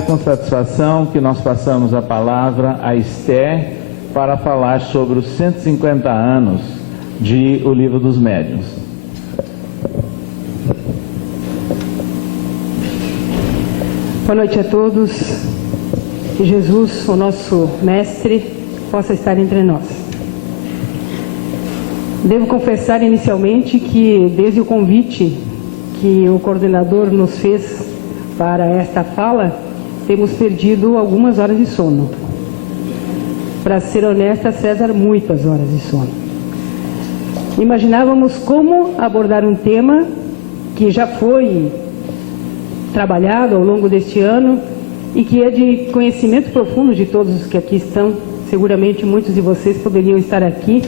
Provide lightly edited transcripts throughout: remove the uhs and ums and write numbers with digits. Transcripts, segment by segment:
É com satisfação que nós passamos a palavra a Esther para falar sobre os 150 anos de O Livro dos Médiuns. Boa noite a todos. Que Jesus, o nosso Mestre, possa estar entre nós. Devo confessar inicialmente que, desde o convite que o coordenador nos fez para esta fala, temos perdido algumas horas de sono. Para ser honesta, César, muitas horas de sono. Imaginávamos como abordar um tema que já foi trabalhado ao longo deste ano e que é de conhecimento profundo de todos os que aqui estão. Seguramente muitos de vocês poderiam estar aqui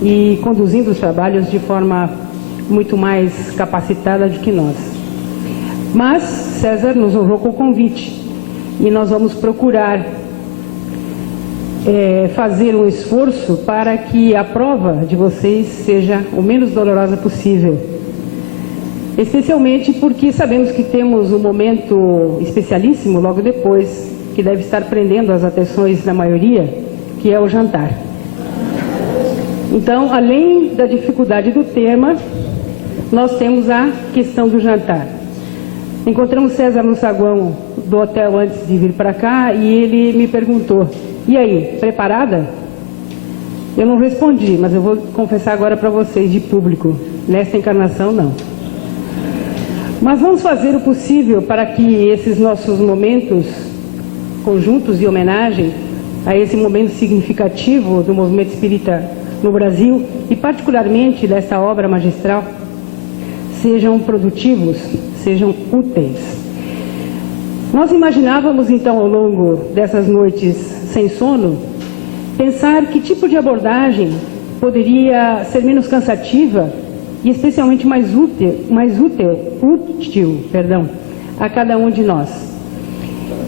e conduzindo os trabalhos de forma muito mais capacitada do que nós. Mas César nos honrou com o convite e nós vamos procurar fazer um esforço para que a prova de vocês seja o menos dolorosa possível. Especialmente porque sabemos que temos um momento especialíssimo logo depois, que deve estar prendendo as atenções da maioria, que é o jantar. Então, além da dificuldade do tema, nós temos a questão do jantar. Encontramos César no saguão do hotel antes de vir para cá e ele me perguntou: e aí, preparada? Eu não respondi, mas eu vou confessar agora para vocês de público, nesta encarnação não. Mas vamos fazer o possível para que esses nossos momentos conjuntos de homenagem a esse momento significativo do movimento espírita no Brasil e particularmente desta obra magistral sejam produtivos, sejam úteis. Nós imaginávamos então ao longo dessas noites sem sono pensar que tipo de abordagem poderia ser menos cansativa e especialmente mais útil a cada um de nós.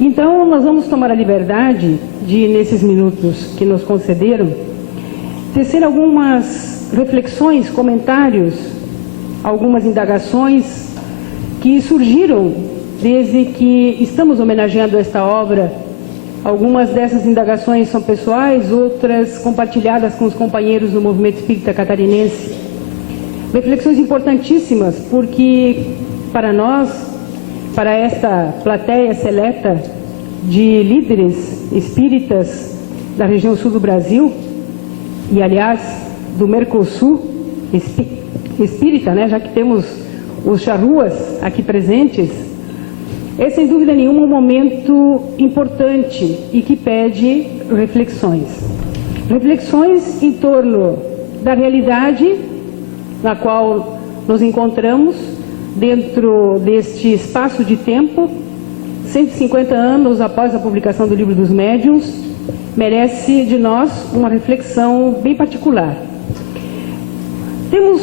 Então nós vamos tomar a liberdade de, nesses minutos que nos concederam, tecer algumas reflexões, comentários, algumas indagações que surgiram desde que estamos homenageando esta obra. Algumas dessas indagações são pessoais, outras compartilhadas com os companheiros do movimento espírita catarinense. Reflexões importantíssimas, porque para nós, para esta plateia seleta de líderes espíritas da região sul do Brasil, e aliás do Mercosul espírita, né, já que temos os charruas aqui presentes, é sem dúvida nenhuma um momento importante e que pede reflexões. Reflexões em torno da realidade na qual nos encontramos dentro deste espaço de tempo. 150 anos após a publicação do Livro dos Médiuns, merece de nós uma reflexão bem particular. Temos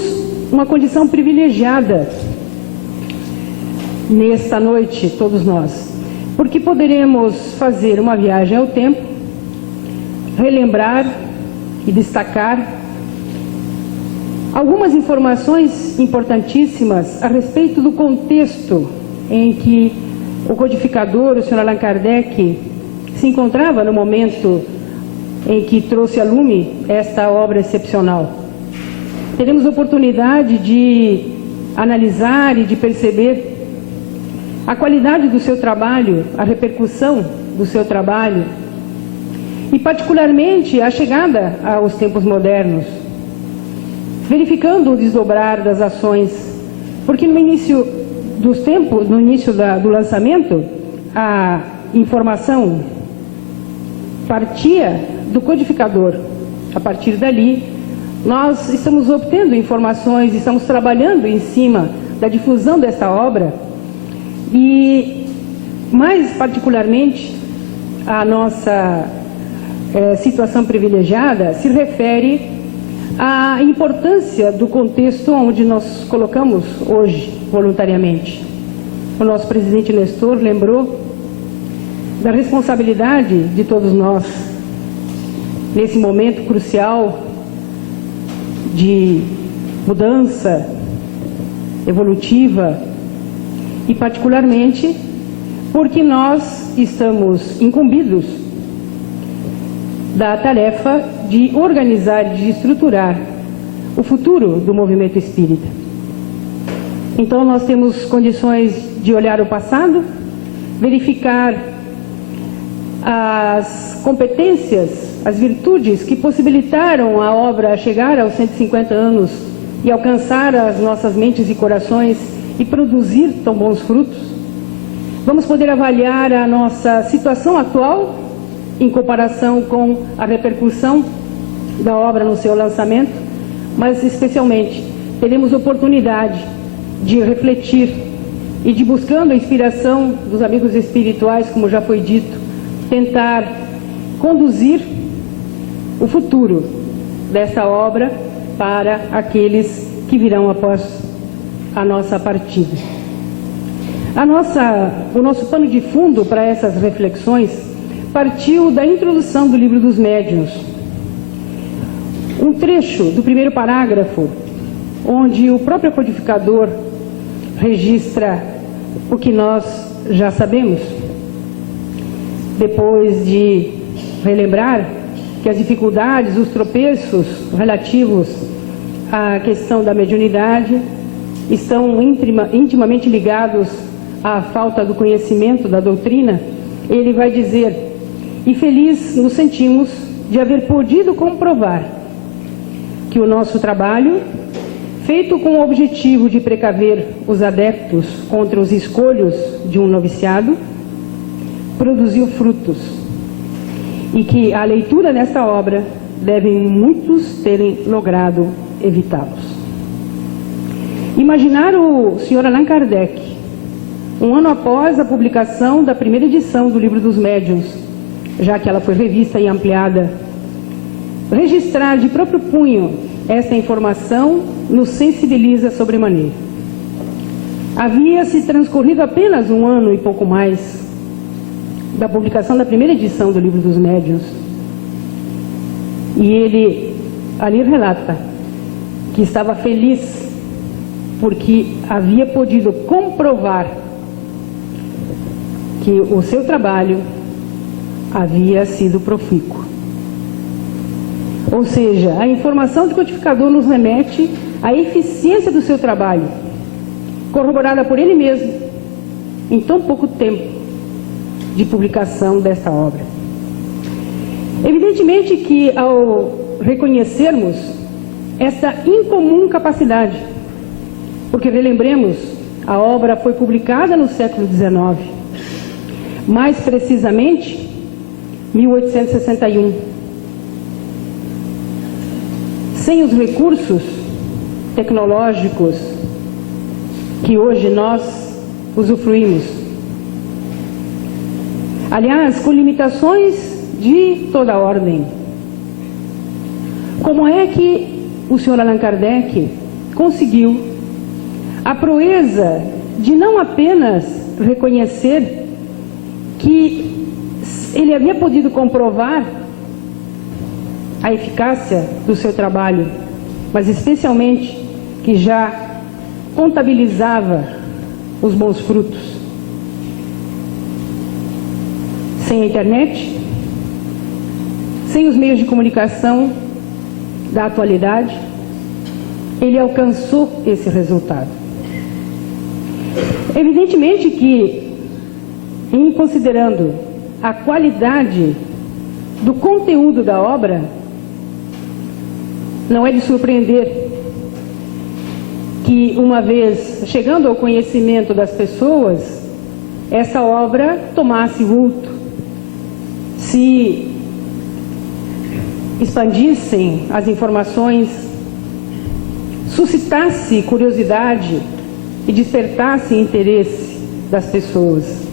uma condição privilegiada nesta noite, todos nós, porque poderemos fazer uma viagem ao tempo, relembrar e destacar algumas informações importantíssimas a respeito do contexto em que o codificador, o Sr. Allan Kardec, se encontrava no momento em que trouxe a lume esta obra excepcional. Teremos oportunidade de analisar e de perceber a qualidade do seu trabalho, a repercussão do seu trabalho e particularmente a chegada aos tempos modernos, verificando o desdobrar das ações, porque no início dos tempos, no início do lançamento, a informação partia do codificador. A partir dali, nós estamos obtendo informações, estamos trabalhando em cima da difusão desta obra e, mais particularmente, a nossa situação privilegiada se refere à importância do contexto onde nós colocamos hoje, voluntariamente. O nosso presidente Nestor lembrou da responsabilidade de todos nós nesse momento crucial de mudança evolutiva e particularmente porque nós estamos incumbidos da tarefa de organizar e de estruturar o futuro do movimento espírita. Então nós temos condições de olhar o passado, verificar as competências, as virtudes que possibilitaram a obra chegar aos 150 anos e alcançar as nossas mentes e corações e produzir tão bons frutos. Vamos poder avaliar a nossa situação atual em comparação com a repercussão da obra no seu lançamento, mas especialmente teremos oportunidade de refletir e de, buscando a inspiração dos amigos espirituais, como já foi dito, tentar conduzir o futuro dessa obra para aqueles que virão após a nossa partida. O nosso pano de fundo para essas reflexões partiu da introdução do Livro dos Médiuns. Um trecho do primeiro parágrafo, onde o próprio codificador registra o que nós já sabemos, depois de relembrar que as dificuldades, os tropeços relativos à questão da mediunidade estão intimamente ligados à falta do conhecimento da doutrina. Ele vai dizer: e feliz nos sentimos de haver podido comprovar que o nosso trabalho, feito com o objetivo de precaver os adeptos contra os escolhos de um noviciado, produziu frutos, e que a leitura desta obra devem muitos terem logrado evitá-los. Imaginar o Sr. Allan Kardec, um ano após a publicação da primeira edição do Livro dos Médiuns, já que ela foi revista e ampliada, registrar de próprio punho esta informação nos sensibiliza sobremaneira. Havia-se transcorrido apenas um ano e pouco mais da publicação da primeira edição do Livro dos Médiuns, e ele ali relata que estava feliz porque havia podido comprovar que o seu trabalho havia sido profícuo. Ou seja, a informação do codificador nos remete à eficiência do seu trabalho, corroborada por ele mesmo, em tão pouco tempo de publicação desta obra. Evidentemente que, ao reconhecermos esta incomum capacidade, porque relembremos, a obra foi publicada no século XIX, mais precisamente 1861. Sem os recursos tecnológicos que hoje nós usufruímos. Aliás, com limitações de toda ordem. Como é que o Sr. Allan Kardec conseguiu a proeza de não apenas reconhecer que ele havia podido comprovar a eficácia do seu trabalho, mas especialmente que já contabilizava os bons frutos? Sem a internet, sem os meios de comunicação da atualidade, ele alcançou esse resultado. Evidentemente que, em considerando a qualidade do conteúdo da obra, não é de surpreender que, uma vez chegando ao conhecimento das pessoas, essa obra tomasse vulto, se expandissem as informações, suscitasse curiosidade e despertasse interesse das pessoas.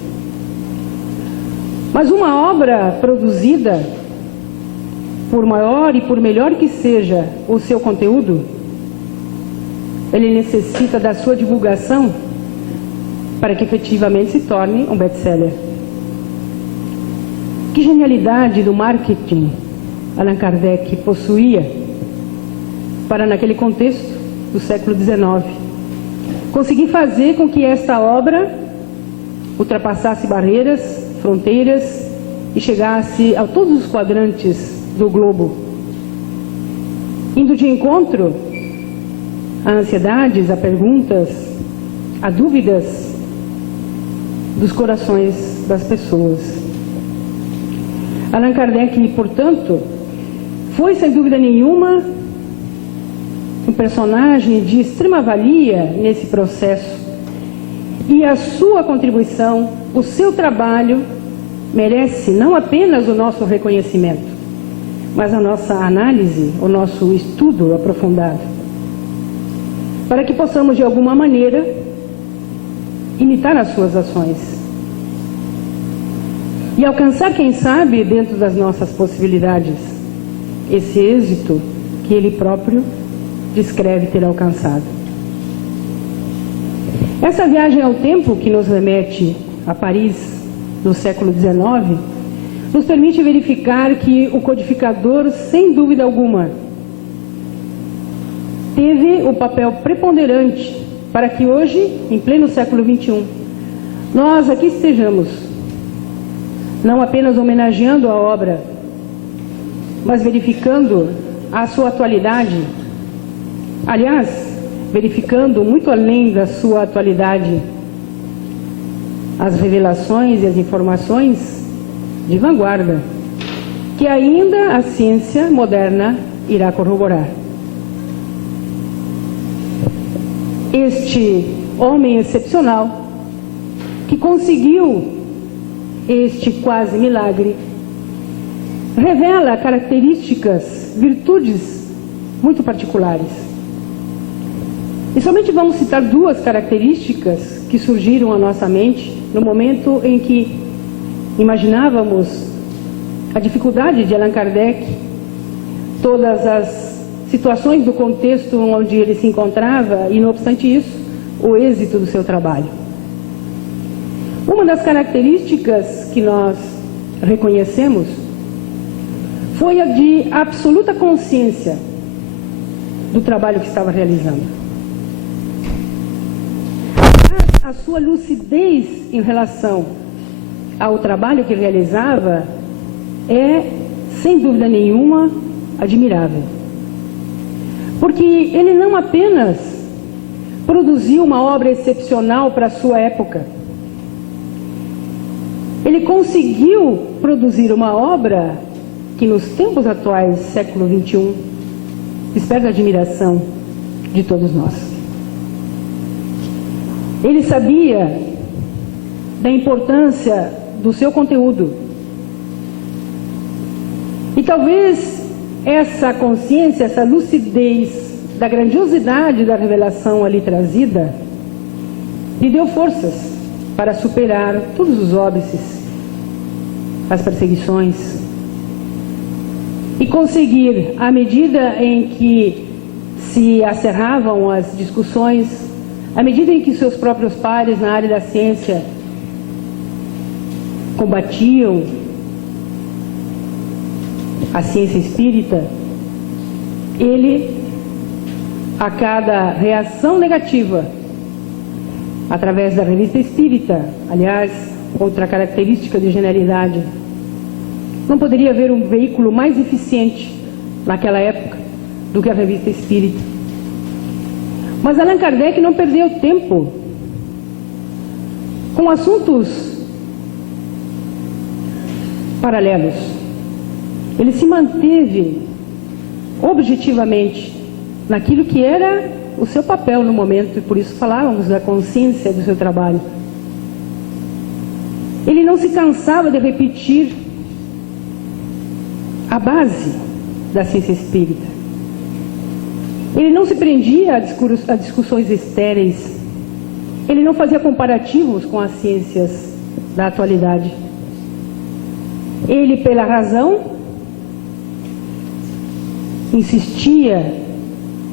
Mas uma obra produzida, por maior e por melhor que seja o seu conteúdo, ele necessita da sua divulgação para que efetivamente se torne um best-seller. Que genialidade do marketing Allan Kardec possuía para, naquele contexto do século XIX, conseguir fazer com que esta obra, ultrapassasse barreiras, fronteiras e chegasse a todos os quadrantes do globo, indo de encontro a ansiedades, a perguntas, a dúvidas dos corações das pessoas. Allan Kardec, portanto, foi sem dúvida nenhuma um personagem de extrema valia nesse processo, e a sua contribuição, o seu trabalho, merece não apenas o nosso reconhecimento, mas a nossa análise, o nosso estudo aprofundado, para que possamos de alguma maneira imitar as suas ações e alcançar, quem sabe, dentro das nossas possibilidades, esse êxito que ele próprio descreve ter alcançado. Essa viagem ao tempo que nos remete a Paris no século XIX nos permite verificar que o codificador, sem dúvida alguma, teve o papel preponderante para que hoje, em pleno século XXI, nós aqui estejamos, não apenas homenageando a obra, mas verificando a sua atualidade. Aliás, verificando muito além da sua atualidade as revelações e as informações de vanguarda que ainda a ciência moderna irá corroborar. Este homem excepcional que conseguiu este quase milagre revela características, virtudes muito particulares. E somente vamos citar duas características que surgiram à nossa mente no momento em que imaginávamos a dificuldade de Allan Kardec, todas as situações do contexto onde ele se encontrava e, não obstante isso, o êxito do seu trabalho. Uma das características que nós reconhecemos foi a de absoluta consciência do trabalho que estava realizando. A sua lucidez em relação ao trabalho que realizava é, sem dúvida nenhuma, admirável. Porque ele não apenas produziu uma obra excepcional para a sua época, ele conseguiu produzir uma obra que nos tempos atuais, século XXI, desperta a admiração de todos nós. Ele sabia da importância do seu conteúdo. E talvez essa consciência, essa lucidez da grandiosidade da revelação ali trazida, lhe deu forças para superar todos os óbices, as perseguições, e conseguir, à medida em que se acerravam as discussões, à medida em que seus próprios pares na área da ciência combatiam a ciência espírita, ele, a cada reação negativa, através da Revista Espírita, aliás, outra característica de genialidade, não poderia haver um veículo mais eficiente naquela época do que a Revista Espírita. Mas Allan Kardec não perdeu tempo com assuntos paralelos. Ele se manteve objetivamente naquilo que era o seu papel no momento, e por isso falávamos da consciência do seu trabalho. Ele não se cansava de repetir a base da ciência espírita. Ele não se prendia a discussões estéreis. Ele não fazia comparativos com as ciências da atualidade. Ele, pela razão, insistia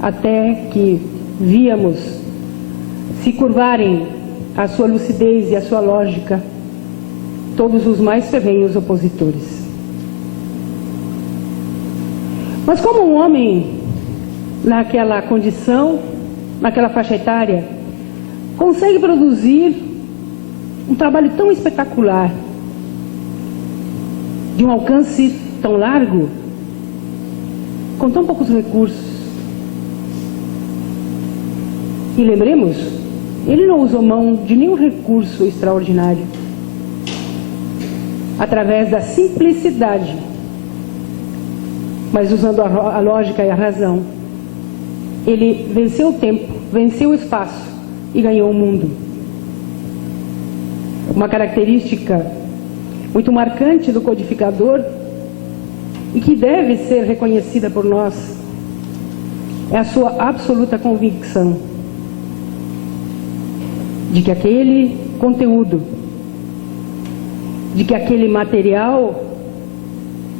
até que víamos se curvarem a sua lucidez e a sua lógica todos os mais ferrenhos opositores. Mas como um homem naquela condição, naquela faixa etária, consegue produzir um trabalho tão espetacular, de um alcance tão largo, com tão poucos recursos. E lembremos, ele não usou mão de nenhum recurso extraordinário. Através da simplicidade, mas usando a lógica e a razão, ele venceu o tempo, venceu o espaço e ganhou o mundo. Uma característica muito marcante do codificador e que deve ser reconhecida por nós é a sua absoluta convicção de que aquele conteúdo, de que aquele material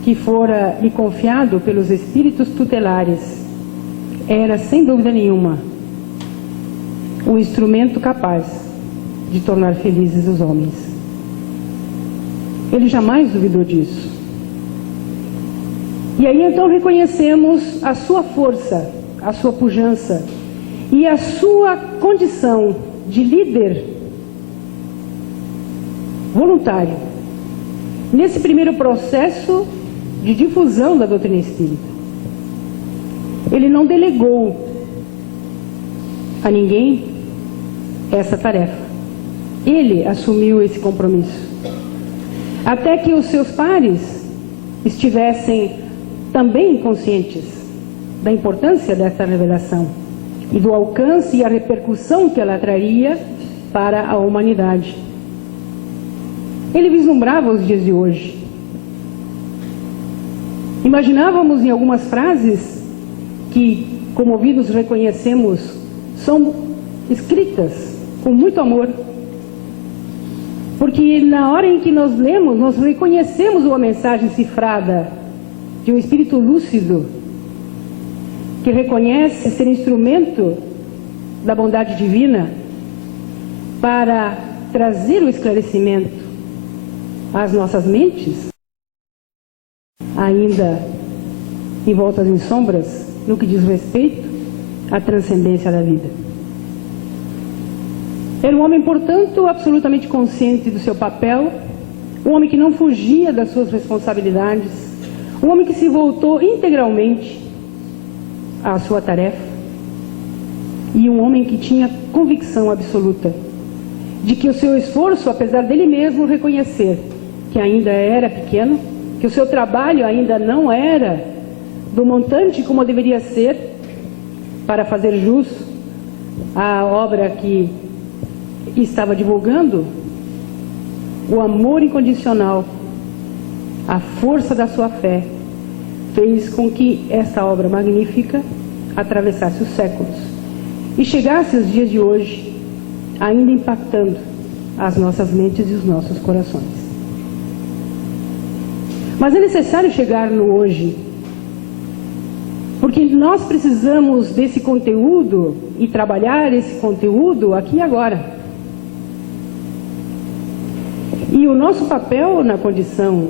que fora lhe confiado pelos espíritos tutelares era, sem dúvida nenhuma, um instrumento capaz de tornar felizes os homens. Ele jamais duvidou disso. E aí então reconhecemos a sua força, a sua pujança e a sua condição de líder voluntário nesse primeiro processo de difusão da doutrina espírita. Ele não delegou a ninguém essa tarefa. Ele assumiu esse compromisso. Até que os seus pares estivessem também conscientes da importância dessa revelação e do alcance e a repercussão que ela traria para a humanidade. Ele vislumbrava os dias de hoje. Imaginávamos em algumas frases que, comovidos, reconhecemos, são escritas com muito amor. Porque na hora em que nós lemos, nós reconhecemos uma mensagem cifrada de um espírito lúcido, que reconhece ser instrumento da bondade divina para trazer o esclarecimento às nossas mentes, ainda envoltas em sombras, no que diz respeito à transcendência da vida. Era um homem, portanto, absolutamente consciente do seu papel, um homem que não fugia das suas responsabilidades, um homem que se voltou integralmente à sua tarefa e um homem que tinha convicção absoluta de que o seu esforço, apesar dele mesmo reconhecer que ainda era pequeno, que o seu trabalho ainda não era do montante como deveria ser para fazer jus à obra que estava divulgando, o amor incondicional, a força da sua fé, fez com que essa obra magnífica atravessasse os séculos e chegasse aos dias de hoje, ainda impactando as nossas mentes e os nossos corações. Mas é necessário chegar no hoje, porque nós precisamos desse conteúdo e trabalhar esse conteúdo aqui e agora. E o nosso papel na condição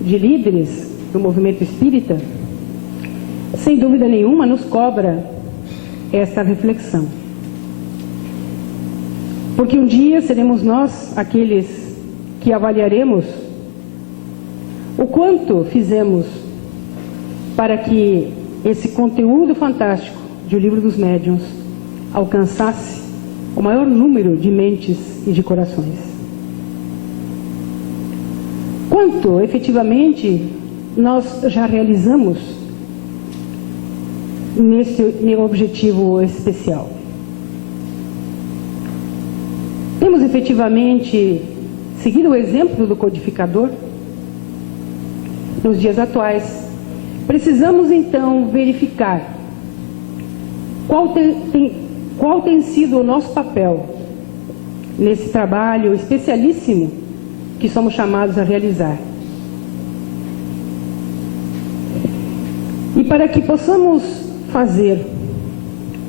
de líderes do movimento espírita, sem dúvida nenhuma, nos cobra esta reflexão. Porque um dia seremos nós aqueles que avaliaremos o quanto fizemos para que esse conteúdo fantástico de O Livro dos Médiuns alcançasse o maior número de mentes e de corações. Quanto, efetivamente, nós já realizamos nesse objetivo especial? Temos efetivamente seguido o exemplo do codificador? Nos dias atuais, precisamos então verificar qual tem sido o nosso papel nesse trabalho especialíssimo que somos chamados a realizar. E para que possamos fazer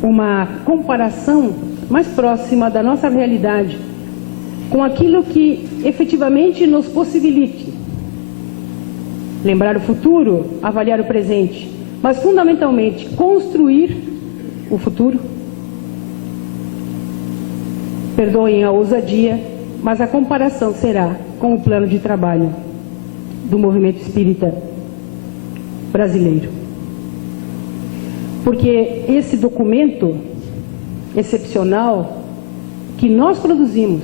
uma comparação mais próxima da nossa realidade com aquilo que efetivamente nos possibilite lembrar o futuro, avaliar o presente, mas fundamentalmente construir o futuro. Perdoem a ousadia, mas a comparação será com o plano de trabalho do movimento espírita brasileiro. Porque esse documento excepcional que nós produzimos,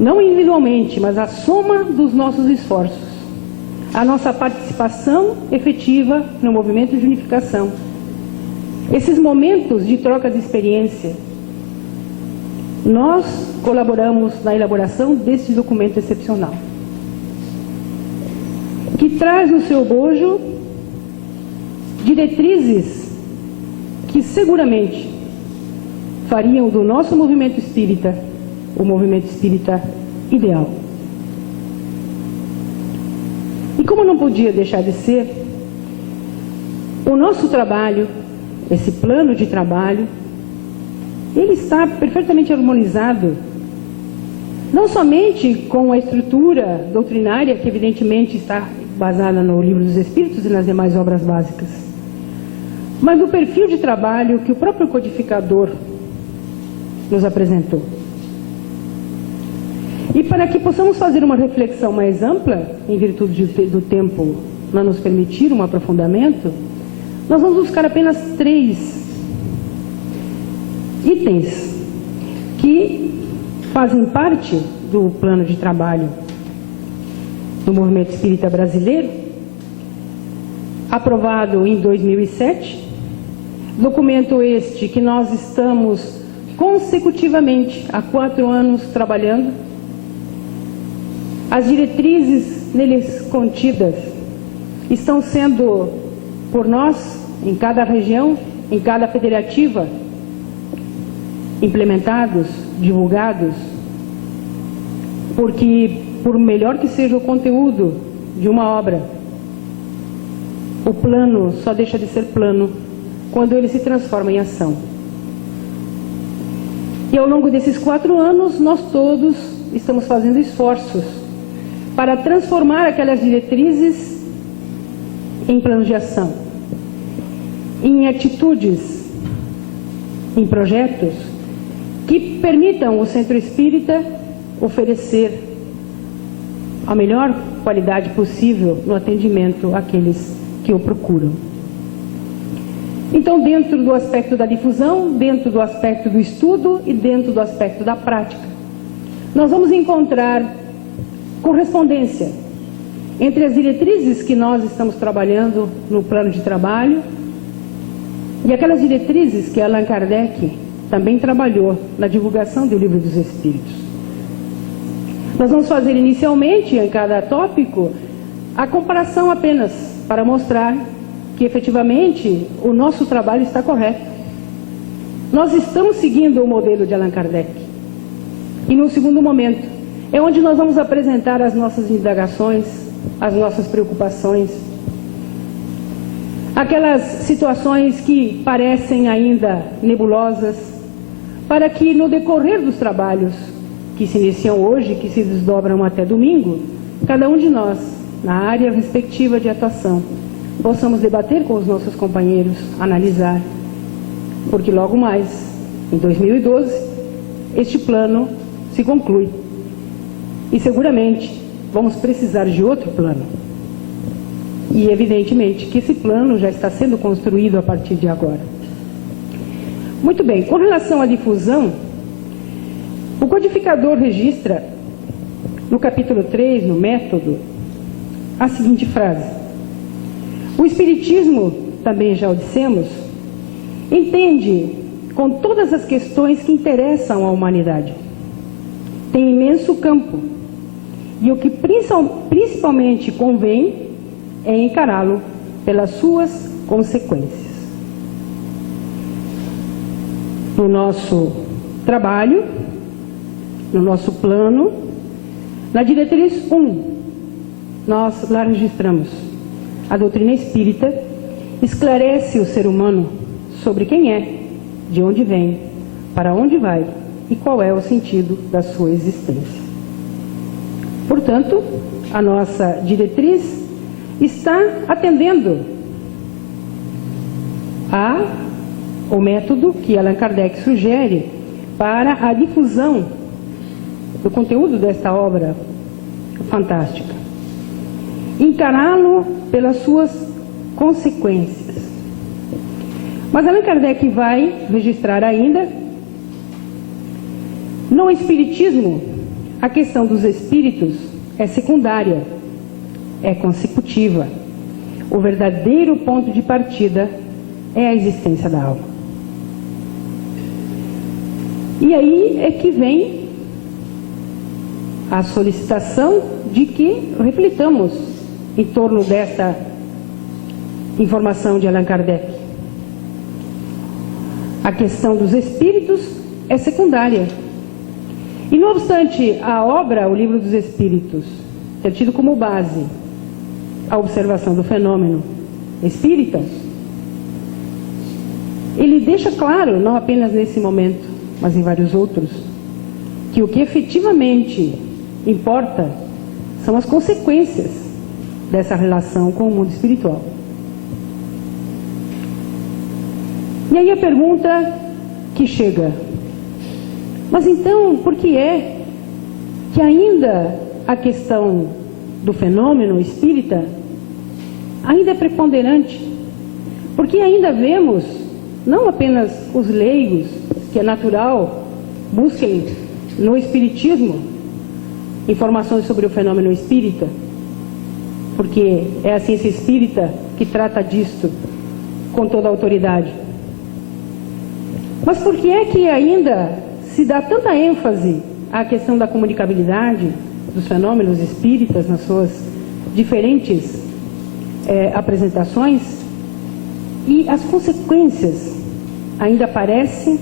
não individualmente, mas a soma dos nossos esforços, a nossa participação efetiva no movimento de unificação, esses momentos de troca de experiência, nós colaboramos na elaboração desse documento excepcional, que traz no seu bojo diretrizes que seguramente fariam do nosso movimento espírita o movimento espírita ideal. E como não podia deixar de ser, o nosso trabalho, esse plano de trabalho, ele está perfeitamente harmonizado, não somente com a estrutura doutrinária, que evidentemente está baseada no Livro dos Espíritos e nas demais obras básicas, mas no perfil de trabalho que o próprio codificador nos apresentou. E para que possamos fazer uma reflexão mais ampla, em virtude do tempo não nos permitir um aprofundamento, nós vamos buscar apenas 3 itens que fazem parte do plano de trabalho do movimento espírita brasileiro, aprovado em 2007, documento este que nós estamos consecutivamente há 4 anos trabalhando. As diretrizes neles contidas estão sendo, por nós, em cada região, em cada federativa, implementados, divulgados, porque, por melhor que seja o conteúdo de uma obra, o plano só deixa de ser plano quando ele se transforma em ação. E ao longo desses 4 anos, nós todos estamos fazendo esforços para transformar aquelas diretrizes em planos de ação, em atitudes, em projetos que permitam o Centro Espírita oferecer a melhor qualidade possível no atendimento àqueles que o procuram. Então, dentro do aspecto da difusão, dentro do aspecto do estudo e dentro do aspecto da prática, nós vamos encontrar correspondência entre as diretrizes que nós estamos trabalhando no plano de trabalho e aquelas diretrizes que Allan Kardec também trabalhou na divulgação do Livro dos Espíritos. Nós vamos fazer inicialmente, em cada tópico, a comparação apenas para mostrar que efetivamente o nosso trabalho está correto. Nós estamos seguindo o modelo de Allan Kardec. E no segundo momento, é onde nós vamos apresentar as nossas indagações, as nossas preocupações, aquelas situações que parecem ainda nebulosas, para que no decorrer dos trabalhos que se iniciam hoje, que se desdobram até domingo, cada um de nós, na área respectiva de atuação, possamos debater com os nossos companheiros, analisar, porque logo mais, em 2012, este plano se conclui. E seguramente vamos precisar de outro plano. E evidentemente que esse plano já está sendo construído a partir de agora. Muito bem, com relação à difusão, o codificador registra, no capítulo 3, no método, a seguinte frase: o Espiritismo, também já o dissemos, entende com todas as questões que interessam à humanidade. Tem imenso campo, e o que principalmente convém é encará-lo pelas suas consequências. No nosso trabalho, no nosso plano, na diretriz 1, nós lá registramos: a doutrina espírita esclarece o ser humano sobre quem é, de onde vem, para onde vai e qual é o sentido da sua existência. Portanto, a nossa diretriz está atendendo ao método que Allan Kardec sugere para a difusão do conteúdo desta obra fantástica. Encará-lo pelas suas consequências. Mas Allan Kardec vai registrar ainda, no Espiritismo, a questão dos espíritos é secundária, é consecutiva. O verdadeiro ponto de partida é a existência da alma. E aí é que vem a solicitação de que reflitamos em torno desta informação de Allan Kardec. A questão dos espíritos é secundária. E não obstante a obra, o Livro dos Espíritos, ter tido como base a observação do fenômeno espírita, ele deixa claro, não apenas nesse momento, mas em vários outros, que o que efetivamente importa são as consequências dessa relação com o mundo espiritual. E aí a pergunta que chega: mas então, por que é que ainda a questão do fenômeno espírita ainda é preponderante? Porque ainda vemos, não apenas os leigos, que é natural, busquem no Espiritismo informações sobre o fenômeno espírita, porque é a ciência espírita que trata disto com toda a autoridade. Mas por que é que ainda se dá tanta ênfase à questão da comunicabilidade dos fenômenos espíritas nas suas diferentes apresentações, e as consequências ainda parece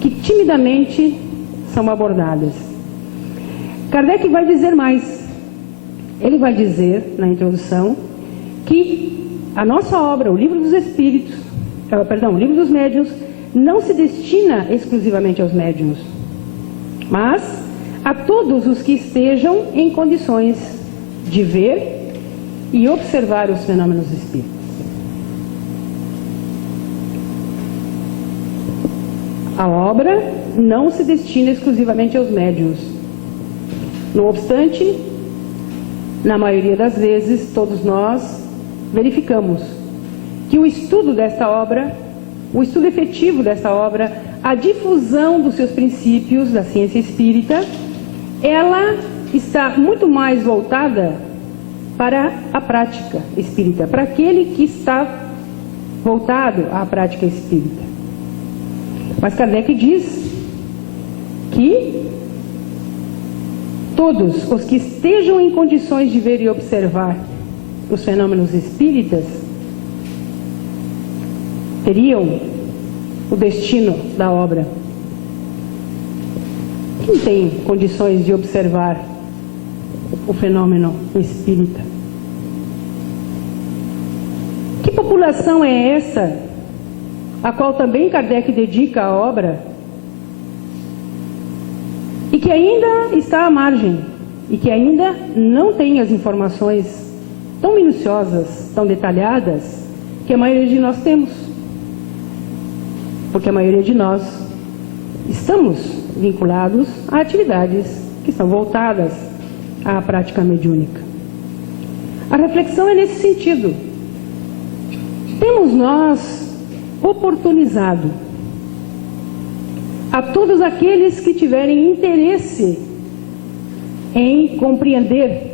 que timidamente são abordadas? Kardec vai dizer mais. Ele vai dizer na introdução que a nossa obra, o Livro dos Espíritos, o Livro dos Médiuns, não se destina exclusivamente aos médiuns, mas a todos os que estejam em condições de ver e observar os fenômenos espíritas. A obra não se destina exclusivamente aos médiuns. Não obstante, na maioria das vezes, todos nós verificamos que o estudo desta obra, o estudo efetivo desta obra, a difusão dos seus princípios da ciência espírita, ela está muito mais voltada para a prática espírita, para aquele que está voltado à prática espírita. Mas Kardec diz que todos os que estejam em condições de ver e observar os fenômenos espíritas teriam o destino da obra. Quem tem condições de observar o fenômeno espírita? Que população é essa a qual também Kardec dedica a obra e que ainda está à margem e que ainda não tem as informações tão minuciosas, tão detalhadas que a maioria de nós temos? Porque a maioria de nós estamos vinculados a atividades que são voltadas à prática mediúnica. A reflexão é nesse sentido. Temos nós oportunizado a todos aqueles que tiverem interesse em compreender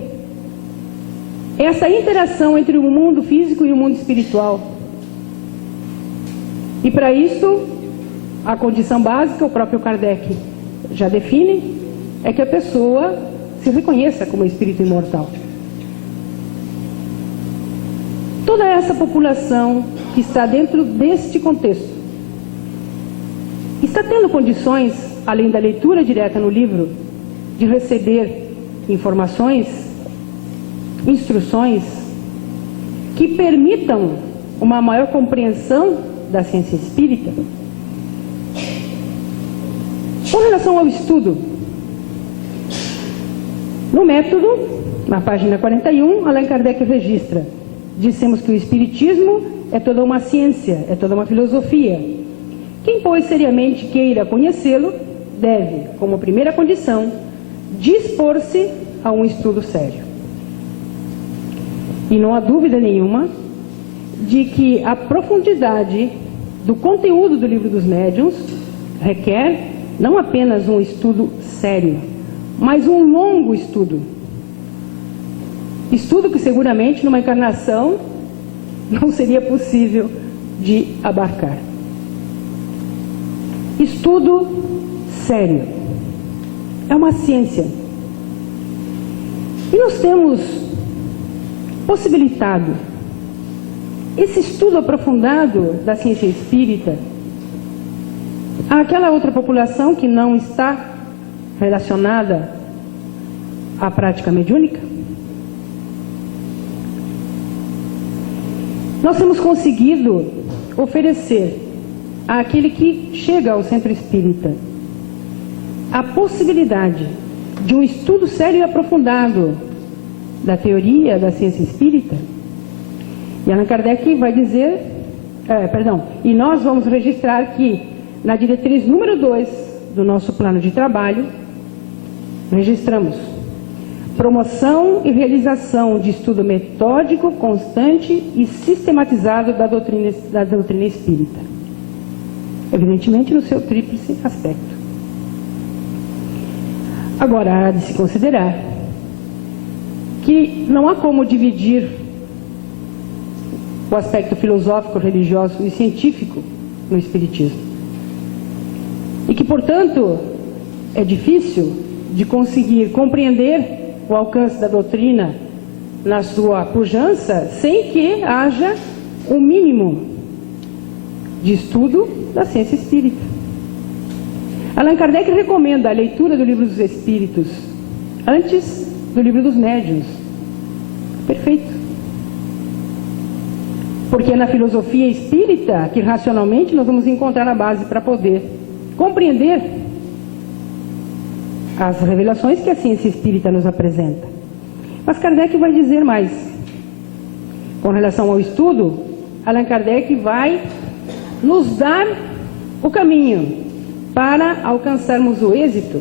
essa interação entre o mundo físico e o mundo espiritual. E para isso, a condição básica, o próprio Kardec já define, é que a pessoa se reconheça como espírito imortal. Toda essa população que está dentro deste contexto está tendo condições, além da leitura direta no livro, de receber informações, instruções que permitam uma maior compreensão da ciência espírita. Com relação ao estudo, no método, na página 41, Allan Kardec registra: dissemos que o espiritismo é toda uma ciência, é toda uma filosofia, Quem, pois, seriamente queira conhecê-lo, deve, como primeira condição, dispor-se a um estudo sério. E não há dúvida nenhuma de que a profundidade do conteúdo do Livro dos Médiuns requer não apenas um estudo sério, mas um longo estudo. Estudo que seguramente numa encarnação não seria possível de abarcar. Estudo sério. É uma ciência. E nós temos possibilitado esse estudo aprofundado da ciência espírita àquela outra população que não está relacionada à prática mediúnica. Nós temos conseguido oferecer àquele que chega ao centro espírita a possibilidade de um estudo sério e aprofundado da teoria da ciência espírita. E Allan Kardec vai dizer, e nós vamos registrar que na diretriz número 2 do nosso plano de trabalho, registramos promoção e realização de estudo metódico, constante e sistematizado da doutrina espírita. Evidentemente no seu tríplice aspecto. Agora, há de se considerar que não há como dividir o aspecto filosófico, religioso e científico no Espiritismo. E que, portanto, é difícil de conseguir compreender o alcance da doutrina na sua pujança sem que haja um mínimo de estudo da ciência espírita. Allan Kardec recomenda a leitura do Livro dos Espíritos antes do Livro dos Médiuns. Perfeito. Porque é na filosofia espírita que racionalmente nós vamos encontrar a base para poder compreender as revelações que a ciência espírita nos apresenta. Mas Kardec vai dizer mais. Com relação ao estudo, Allan Kardec vai nos dar o caminho para alcançarmos o êxito.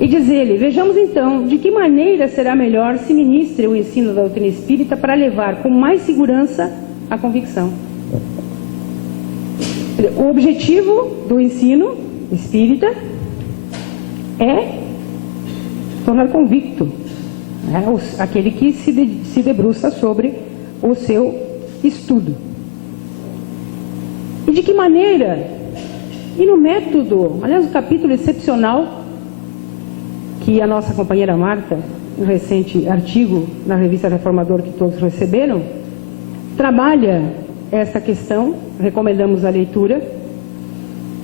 E diz ele: vejamos então de que maneira será melhor se ministre o ensino da doutrina espírita para levar com mais segurança a convicção. O objetivo do ensino espírita é tornar convicto, né, aquele que se debruça sobre o seu estudo. E de que maneira? E no método, aliás, o capítulo excepcional que a nossa companheira Marta, um recente artigo na revista Reformador que todos receberam, trabalha esta questão. Recomendamos a leitura,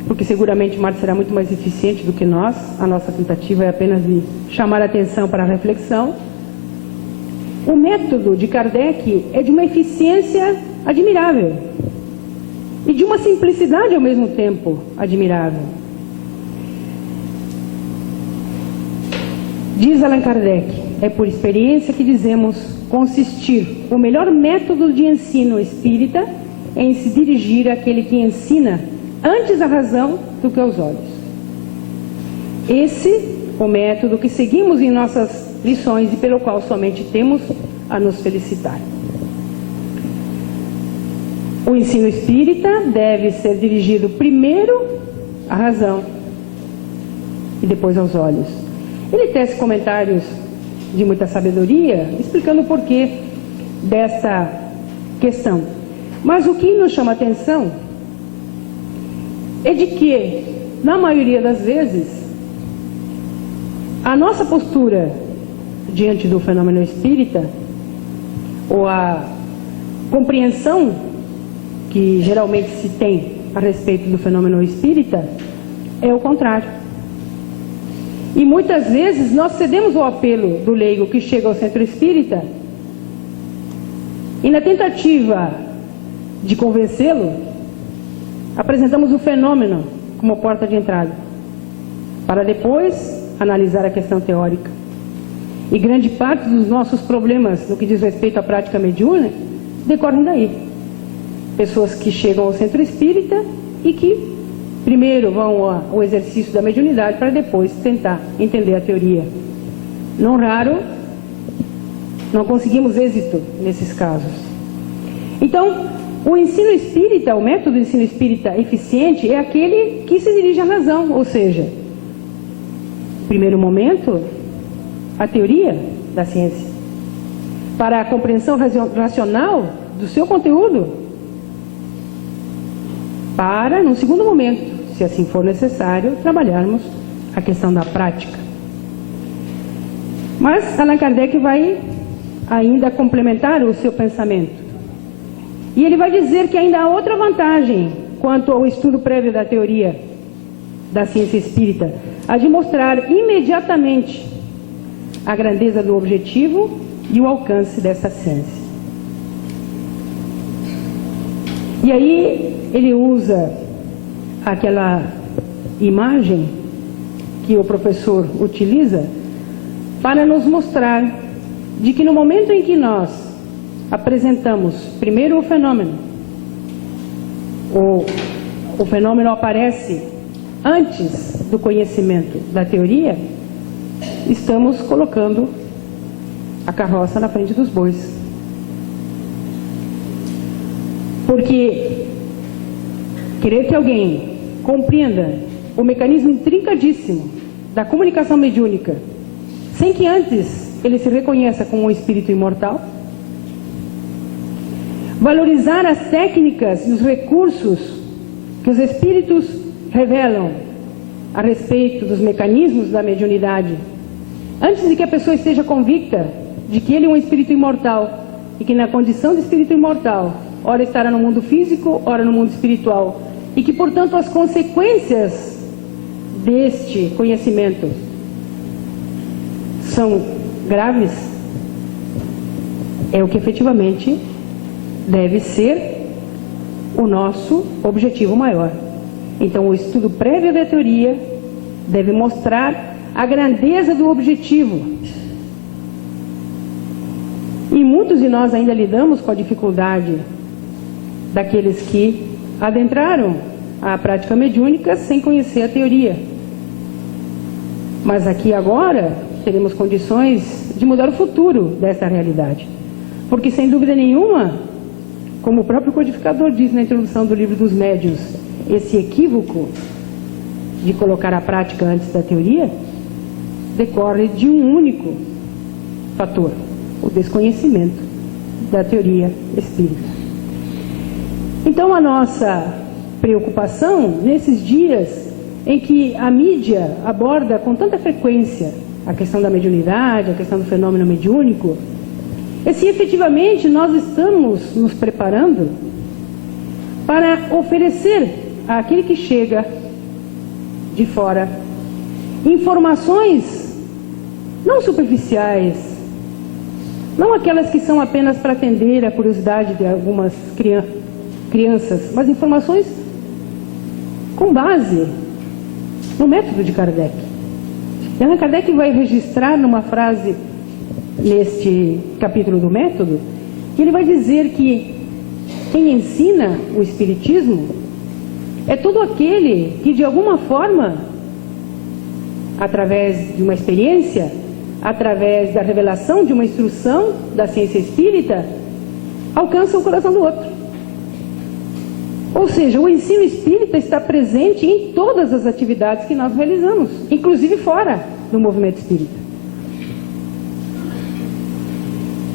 porque seguramente Marta será muito mais eficiente do que nós. A nossa tentativa é apenas de chamar a atenção para a reflexão. O método de Kardec é de uma eficiência admirável e de uma simplicidade ao mesmo tempo admirável. Diz Allan Kardec: é por experiência que dizemos consistir o melhor método de ensino espírita em se dirigir àquele que ensina antes a razão do que aos olhos. Esse o método que seguimos em nossas lições e pelo qual somente temos a nos felicitar. O ensino espírita deve ser dirigido primeiro à razão e depois aos olhos. Ele tece comentários de muita sabedoria, explicando o porquê dessa questão. Mas o que nos chama a atenção é de que, na maioria das vezes, a nossa postura diante do fenômeno espírita, ou a compreensão que geralmente se tem a respeito do fenômeno espírita, é o contrário. E muitas vezes nós cedemos ao apelo do leigo que chega ao centro espírita e, na tentativa de convencê-lo, apresentamos o fenômeno como porta de entrada, para depois analisar a questão teórica. E grande parte dos nossos problemas no que diz respeito à prática mediúnica decorrem daí. Pessoas que chegam ao centro espírita e que primeiro vão ao exercício da mediunidade para depois tentar entender a teoria. Não raro, não conseguimos êxito nesses casos. Então, o ensino espírita, o método de ensino espírita eficiente é aquele que se dirige à razão, ou seja, no primeiro momento, a teoria da ciência, para a compreensão racional do seu conteúdo, para, num segundo momento, se assim for necessário, trabalharmos a questão da prática. Mas Allan Kardec vai ainda complementar o seu pensamento. E ele vai dizer que ainda há outra vantagem quanto ao estudo prévio da teoria da ciência espírita, a de mostrar imediatamente a grandeza do objetivo e o alcance dessa ciência. E aí ele usa aquela imagem que o professor utiliza para nos mostrar de que no momento em que nós apresentamos primeiro o fenômeno, o fenômeno aparece antes do conhecimento da teoria, estamos colocando a carroça na frente dos bois. Porque querer que alguém compreenda o mecanismo intrincadíssimo da comunicação mediúnica, sem que antes ele se reconheça como um espírito imortal, valorizar as técnicas e os recursos que os espíritos revelam a respeito dos mecanismos da mediunidade, antes de que a pessoa esteja convicta de que ele é um espírito imortal e que na condição de espírito imortal, ora estará no mundo físico, ora no mundo espiritual, e que, portanto, as consequências deste conhecimento são graves, é o que efetivamente deve ser o nosso objetivo maior. Então, o estudo prévio da teoria deve mostrar a grandeza do objetivo. E muitos de nós ainda lidamos com a dificuldade daqueles que adentraram a prática mediúnica sem conhecer a teoria. Mas aqui agora teremos condições de mudar o futuro dessa realidade. Porque, sem dúvida nenhuma, como o próprio codificador diz na introdução do Livro dos Médiuns, esse equívoco de colocar a prática antes da teoria decorre de um único fator: o desconhecimento da teoria espírita. Então, a nossa preocupação nesses dias em que a mídia aborda com tanta frequência a questão da mediunidade, a questão do fenômeno mediúnico, é se efetivamente nós estamos nos preparando para oferecer àquele que chega de fora informações não superficiais, não aquelas que são apenas para atender a curiosidade de algumas crianças, mas informações com base no método de Kardec. E Allan Kardec vai registrar numa frase neste capítulo do método, que ele vai dizer que quem ensina o Espiritismo é todo aquele que de alguma forma, através de uma experiência, através da revelação de uma instrução da ciência espírita, alcança o coração do outro. Ou seja, o ensino espírita está presente em todas as atividades que nós realizamos, inclusive fora do movimento espírita.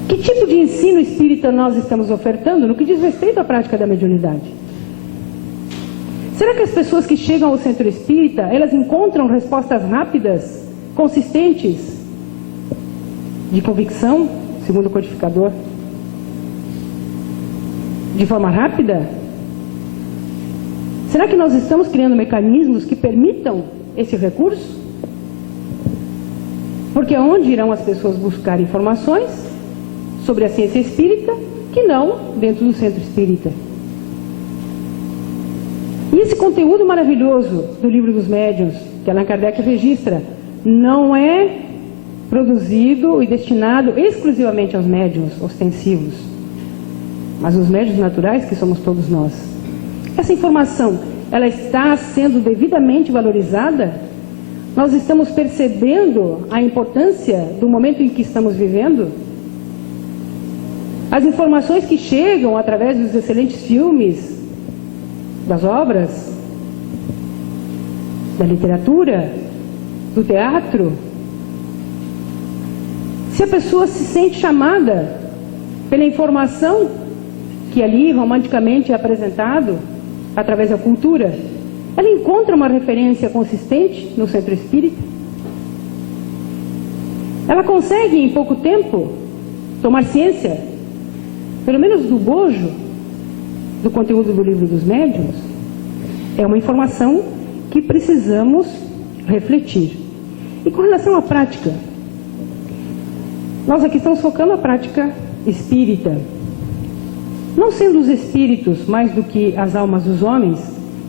Que tipo de ensino espírita nós estamos ofertando no que diz respeito à prática da mediunidade? Será que as pessoas que chegam ao centro espírita, elas encontram respostas rápidas, consistentes, de convicção, segundo o codificador? De forma rápida? Será que nós estamos criando mecanismos que permitam esse recurso? Porque aonde irão as pessoas buscar informações sobre a ciência espírita que não dentro do centro espírita? E esse conteúdo maravilhoso do Livro dos Médiuns, que Allan Kardec registra, não é produzido e destinado exclusivamente aos médiuns ostensivos, mas aos médiuns naturais, que somos todos nós. Essa informação, ela está sendo devidamente valorizada? Nós estamos percebendo a importância do momento em que estamos vivendo? As informações que chegam através dos excelentes filmes, das obras, da literatura, do teatro, se a pessoa se sente chamada pela informação que ali romanticamente é apresentado através da cultura, ela encontra uma referência consistente no centro espírita? Ela consegue em pouco tempo tomar ciência, pelo menos do bojo, do conteúdo do livro dos médiuns? É uma informação que precisamos refletir. E com relação à prática, nós aqui estamos focando a prática espírita. Não sendo os espíritos mais do que as almas dos homens,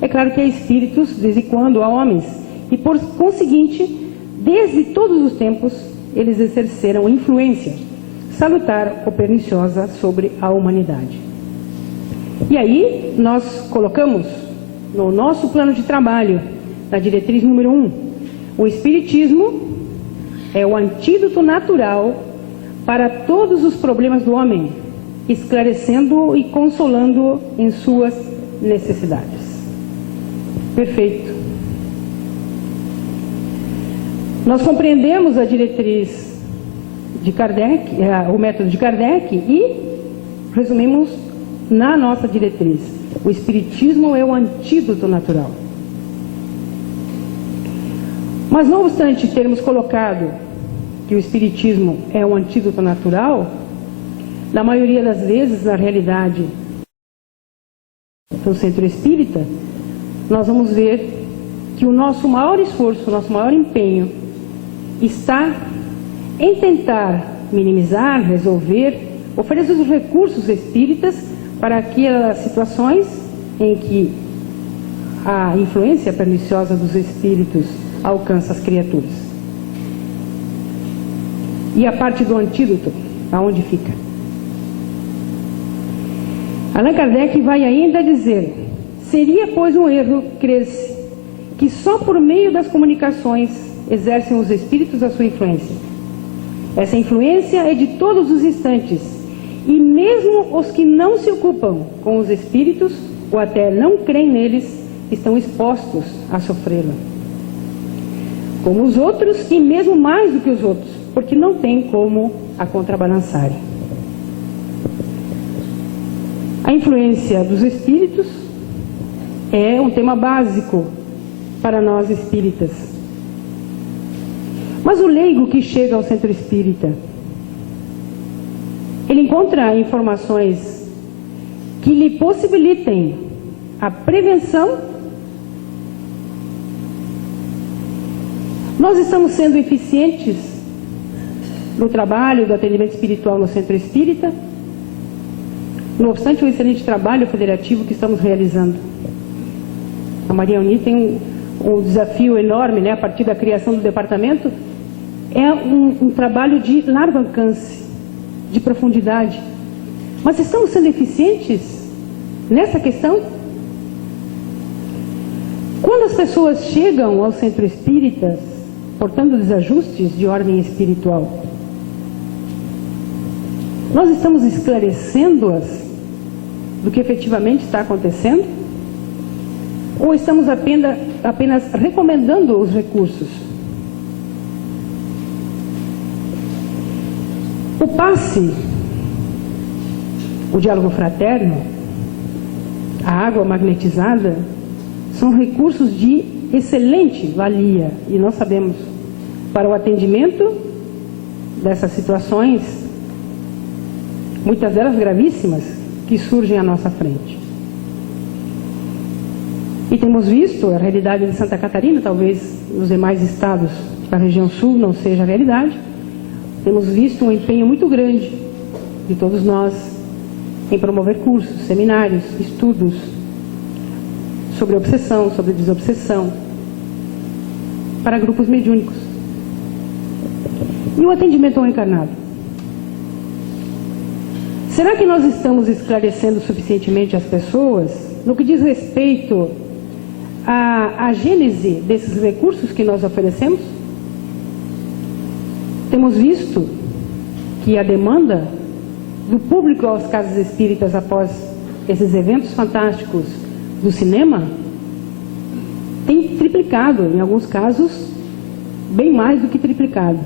é claro que há espíritos, desde quando há homens, e por conseguinte, desde todos os tempos, eles exerceram influência salutar ou perniciosa sobre a humanidade. E aí nós colocamos no nosso plano de trabalho, na diretriz número 1, o Espiritismo é o antídoto natural para todos os problemas do homem, esclarecendo e consolando em suas necessidades. Perfeito. Nós compreendemos a diretriz de Kardec, o método de Kardec, e resumimos na nossa diretriz: o Espiritismo é o antídoto natural. Mas não obstante termos colocado que o Espiritismo é um antídoto natural, na maioria das vezes, na realidade do centro espírita, nós vamos ver que o nosso maior esforço, o nosso maior empenho está em tentar minimizar, resolver, oferecer os recursos espíritas para aquelas situações em que a influência perniciosa dos espíritos alcança as criaturas. E a parte do antídoto, aonde fica? Allan Kardec vai ainda dizer: seria, pois, um erro crer-se que só por meio das comunicações exercem os espíritos a sua influência. Essa influência é de todos os instantes, e mesmo os que não se ocupam com os espíritos, ou até não creem neles, estão expostos a sofrê-la. Como os outros, e mesmo mais do que os outros, porque não tem como a contrabalançarem. A influência dos espíritos é um tema básico para nós espíritas. Mas o leigo que chega ao centro espírita, ele encontra informações que lhe possibilitem a prevenção. Nós estamos sendo eficientes no trabalho do atendimento espiritual no centro espírita, não obstante o excelente trabalho federativo que estamos realizando. A Maria Uni tem um desafio enorme, né, a partir da criação do departamento. É um trabalho de largo alcance, de profundidade. Mas estamos sendo eficientes nessa questão? Quando as pessoas chegam ao centro espírita portando desajustes de ordem espiritual, nós estamos esclarecendo-as do que efetivamente está acontecendo? Ou estamos apenas recomendando os recursos? O passe, o diálogo fraterno, a água magnetizada, são recursos de excelente valia, e nós sabemos, para o atendimento dessas situações, muitas delas gravíssimas, que surgem à nossa frente. E temos visto a realidade de Santa Catarina, talvez nos demais estados da região sul não seja a realidade. Temos visto um empenho muito grande de todos nós em promover cursos, seminários, estudos sobre obsessão, sobre desobsessão, para grupos mediúnicos. E o atendimento ao encarnado? Será que nós estamos esclarecendo suficientemente as pessoas no que diz respeito a gênese desses recursos que nós oferecemos? Temos visto que a demanda do público às casas espíritas após esses eventos fantásticos do cinema tem triplicado, em alguns casos, bem mais do que triplicado.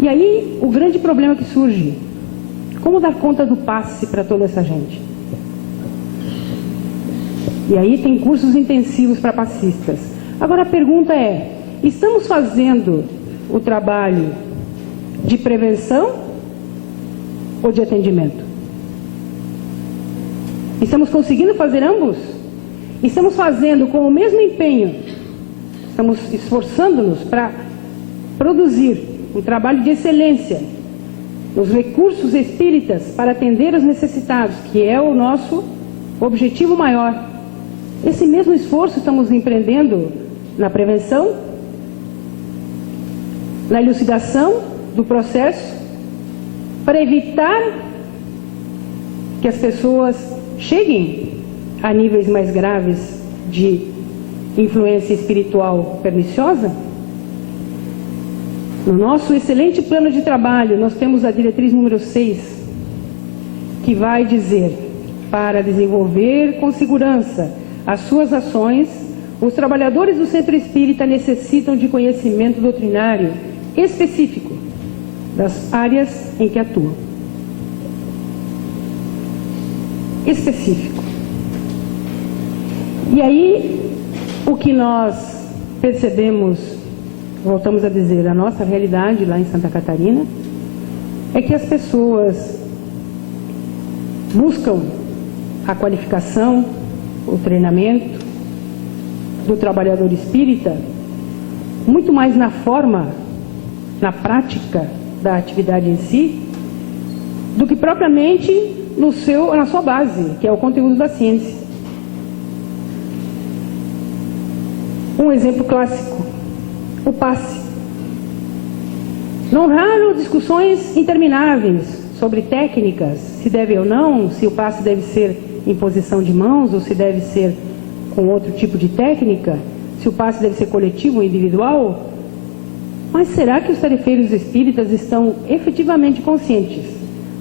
E aí, o grande problema que surge: como dar conta do passe para toda essa gente? E aí tem cursos intensivos para passistas. Agora a pergunta é: estamos fazendo o trabalho de prevenção ou de atendimento? Estamos conseguindo fazer ambos? Estamos fazendo com o mesmo empenho, estamos esforçando-nos para produzir um trabalho de excelência nos recursos espíritas para atender os necessitados, que é o nosso objetivo maior. Esse mesmo esforço estamos empreendendo na prevenção, na elucidação do processo, para evitar que as pessoas cheguem a níveis mais graves de influência espiritual perniciosa. No nosso excelente plano de trabalho, nós temos a diretriz número 6, que vai dizer: para desenvolver com segurança as suas ações, os trabalhadores do centro espírita necessitam de conhecimento doutrinário específico das áreas em que atuam. Específico. E aí, o que nós percebemos, voltamos a dizer, a nossa realidade lá em Santa Catarina, é que as pessoas buscam a qualificação, o treinamento do trabalhador espírita muito mais na forma, na prática da atividade em si, do que propriamente na sua base, que é o conteúdo da ciência. Um exemplo clássico: o passe. Não raro discussões intermináveis sobre técnicas, se deve ou não, se o passe deve ser em posição de mãos ou se deve ser com outro tipo de técnica, se o passe deve ser coletivo ou individual. Mas será que os tarefeiros espíritas estão efetivamente conscientes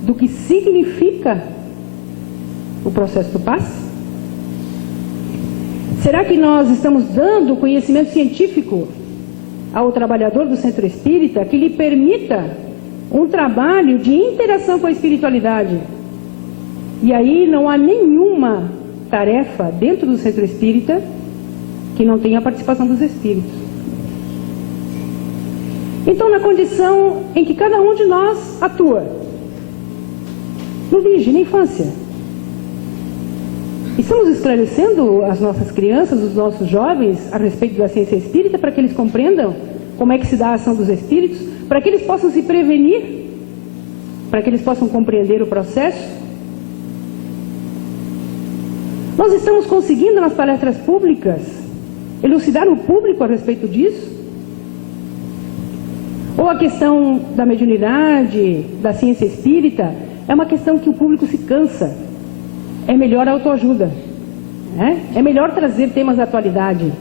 do que significa o processo do passe? Será que nós estamos dando conhecimento científico ao trabalhador do centro espírita que lhe permita um trabalho de interação com a espiritualidade? E aí não há nenhuma tarefa dentro do centro espírita que não tenha a participação dos espíritos. Então, na condição em que cada um de nós atua, no virgem, na infância, estamos esclarecendo as nossas crianças, os nossos jovens, a respeito da ciência espírita, para que eles compreendam como é que se dá a ação dos espíritos, para que eles possam se prevenir, para que eles possam compreender o processo. Nós estamos conseguindo nas palestras públicas elucidar o público a respeito disso? Ou a questão da mediunidade, da ciência espírita, é uma questão que o público se cansa. É melhor a autoajuda, né? É melhor trazer temas da atualidade.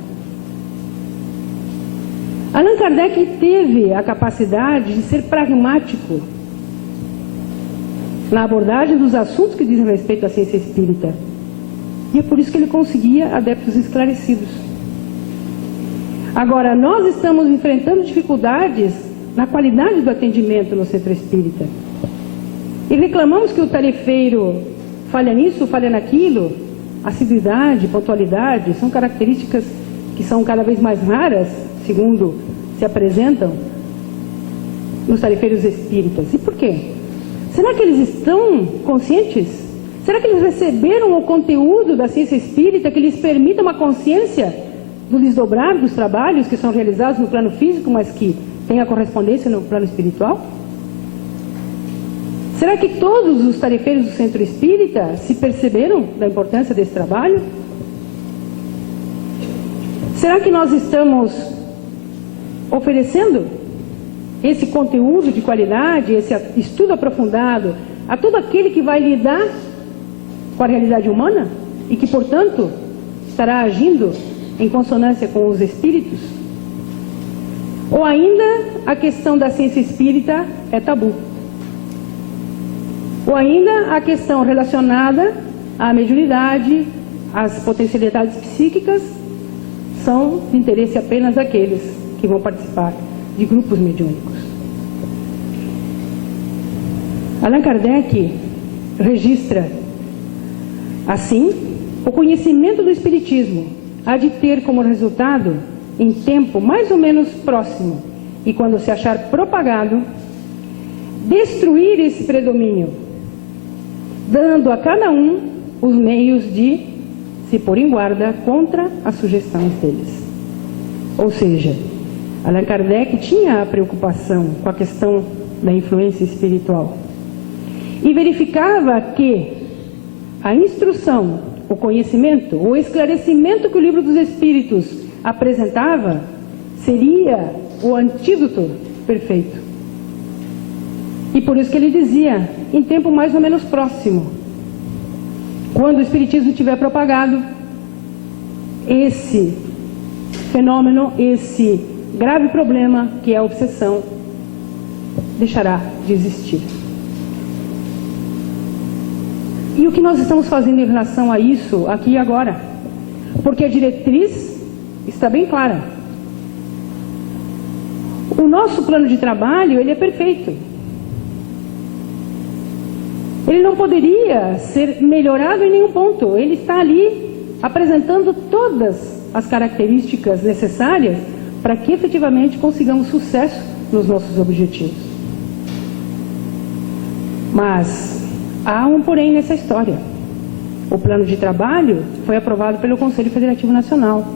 Allan Kardec teve a capacidade de ser pragmático na abordagem dos assuntos que dizem respeito à ciência espírita. E é por isso que ele conseguia adeptos esclarecidos. Agora, nós estamos enfrentando dificuldades na qualidade do atendimento no centro espírita. E reclamamos que o tarefeiro falha nisso, falha naquilo. Assiduidade, pontualidade, são características que são cada vez mais raras, segundo se apresentam nos tarefeiros espíritas. E por quê? Será que eles estão conscientes? Será que eles receberam o conteúdo da ciência espírita que lhes permita uma consciência do desdobrar dos trabalhos que são realizados no plano físico, mas que tem a correspondência no plano espiritual? Será que todos os tarefeiros do centro espírita se perceberam da importância desse trabalho? Será que nós estamos oferecendo esse conteúdo de qualidade, esse estudo aprofundado a todo aquele que vai lidar com a realidade humana e que, portanto, estará agindo em consonância com os espíritos? Ou ainda a questão da ciência espírita é tabu? Ou ainda a questão relacionada à mediunidade, às potencialidades psíquicas, são de interesse apenas daqueles que vão participar de grupos mediúnicos? Allan Kardec registra assim: o conhecimento do Espiritismo há de ter como resultado, em tempo mais ou menos próximo, e quando se achar propagado, destruir esse predomínio, dando a cada um os meios de se pôr em guarda contra as sugestões deles. Ou seja, Allan Kardec tinha a preocupação com a questão da influência espiritual e verificava que a instrução, o conhecimento, o esclarecimento que o Livro dos Espíritos apresentava seria o antídoto perfeito. E por isso que ele dizia, em tempo mais ou menos próximo, quando o Espiritismo tiver propagado, esse fenômeno, esse grave problema que é a obsessão, deixará de existir. E o que nós estamos fazendo em relação a isso aqui e agora? Porque a diretriz está bem clara. O nosso plano de trabalho, ele é perfeito. Ele não poderia ser melhorado em nenhum ponto. Ele está ali apresentando todas as características necessárias para que efetivamente consigamos sucesso nos nossos objetivos. Mas há um porém nessa história. O plano de trabalho foi aprovado pelo Conselho Federativo Nacional.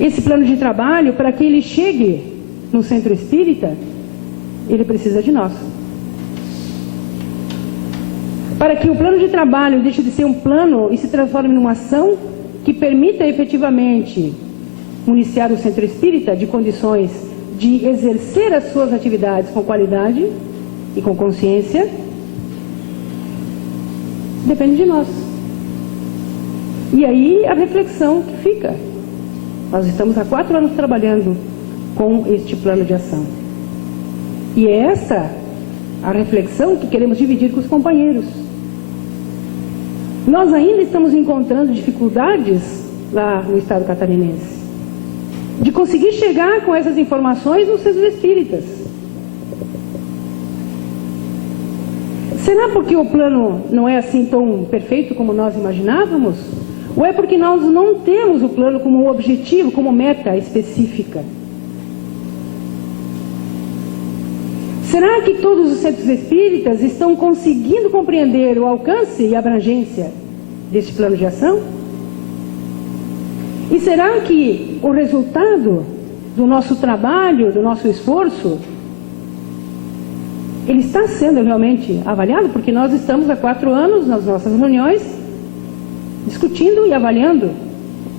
Esse plano de trabalho, para que ele chegue no centro espírita, ele precisa de nós. Para que o plano de trabalho deixe de ser um plano e se transforme numa ação que permita efetivamente municiar o centro espírita de condições de exercer as suas atividades com qualidade e com consciência, depende de nós. E aí a reflexão que fica: nós estamos há 4 anos trabalhando com este plano de ação, e é essa a reflexão que queremos dividir com os companheiros. Nós ainda estamos encontrando dificuldades lá no estado catarinense de conseguir chegar com essas informações nos centros espíritas. Será porque o plano não é assim tão perfeito como nós imaginávamos? Ou é porque nós não temos o plano como objetivo, como meta específica? Será que todos os centros espíritas estão conseguindo compreender o alcance e a abrangência deste plano de ação? E será que o resultado do nosso trabalho, do nosso esforço, ele está sendo realmente avaliado? Porque nós estamos há 4 anos nas nossas reuniões discutindo e avaliando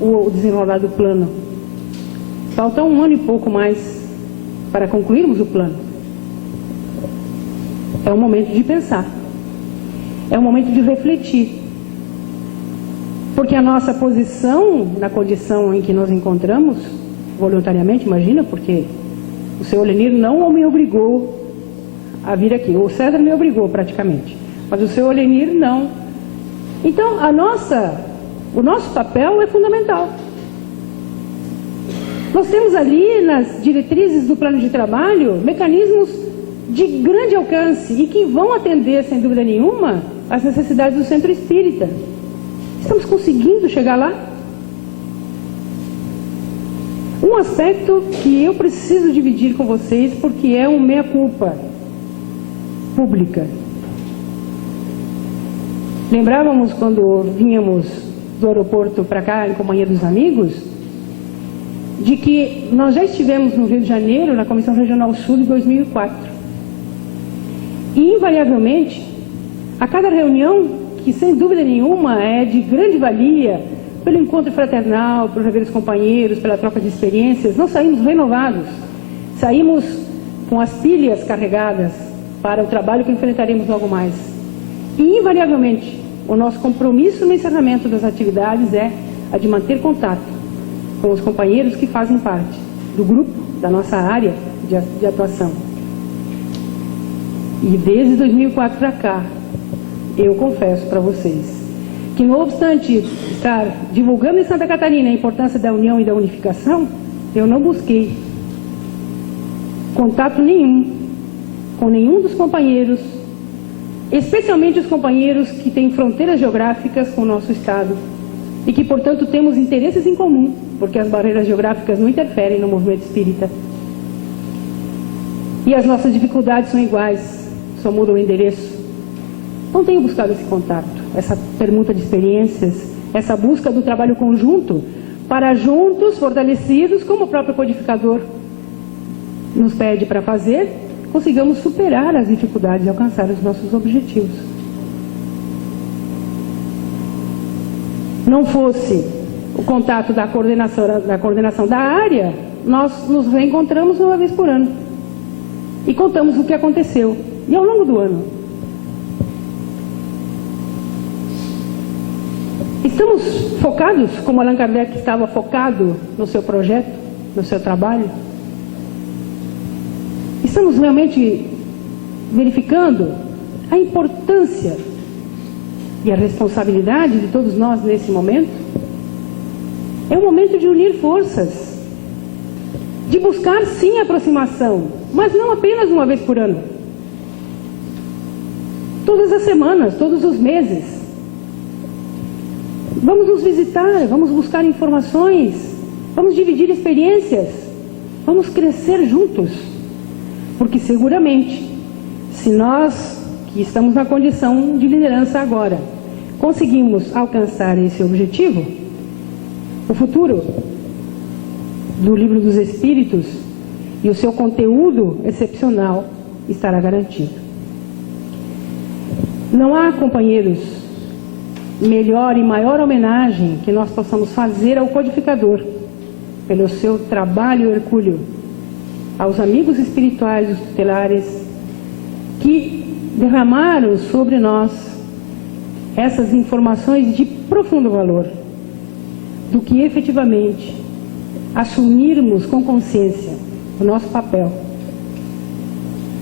o desenrolar do plano. Falta 1 ano e pouco mais para concluirmos o plano. É um momento de pensar, é um momento de refletir, porque a nossa posição, na condição em que nos encontramos, voluntariamente, imagina, porque o seu Olenir não me obrigou a vir aqui, o César me obrigou praticamente, mas o seu Olenir não. Então o nosso papel é fundamental. Nós temos ali nas diretrizes do plano de trabalho mecanismos de grande alcance e que vão atender, sem dúvida nenhuma, as necessidades do centro espírita. Estamos conseguindo chegar lá? Um aspecto que eu preciso dividir com vocês, porque é uma meia-culpa pública. Lembrávamos quando vínhamos do aeroporto para cá, em companhia dos amigos, de que nós já estivemos no Rio de Janeiro, na Comissão Regional Sul, em 2004. E, invariavelmente, a cada reunião, que sem dúvida nenhuma é de grande valia, pelo encontro fraternal, por rever os companheiros, pela troca de experiências, nós saímos renovados, saímos com as pilhas carregadas para o trabalho que enfrentaremos logo mais. E, invariavelmente, o nosso compromisso no encerramento das atividades é a de manter contato com os companheiros que fazem parte do grupo, da nossa área de atuação. E desde 2004 para cá, eu confesso para vocês que, não obstante estar divulgando em Santa Catarina a importância da união e da unificação, eu não busquei contato nenhum com nenhum dos companheiros, especialmente os companheiros que têm fronteiras geográficas com o nosso Estado e que, portanto, temos interesses em comum, porque as barreiras geográficas não interferem no movimento espírita. E as nossas dificuldades são iguais, só muda o endereço. Não tenho buscado esse contato, essa permuta de experiências, essa busca do trabalho conjunto, para juntos, fortalecidos, como o próprio codificador nos pede para fazer, consigamos superar as dificuldades e alcançar os nossos objetivos. Não fosse o contato da coordenação da área, nós nos reencontramos uma vez por ano e contamos o que aconteceu. E ao longo do ano, estamos focados, como Allan Kardec estava focado no seu projeto, no seu trabalho? Estamos realmente verificando a importância e a responsabilidade de todos nós nesse momento? É um momento de unir forças, de buscar sim a aproximação, mas não apenas uma vez por ano. Todas as semanas, todos os meses. Vamos nos visitar, vamos buscar informações, vamos dividir experiências, vamos crescer juntos. Porque seguramente, se nós, que estamos na condição de liderança agora, conseguimos alcançar esse objetivo, o futuro do Livro dos Espíritos e o seu conteúdo excepcional estará garantido. Não há, companheiros, melhor e maior homenagem que nós possamos fazer ao codificador, pelo seu trabalho hercúleo, aos amigos espirituais, os tutelares, que derramaram sobre nós essas informações de profundo valor, do que efetivamente assumirmos com consciência o nosso papel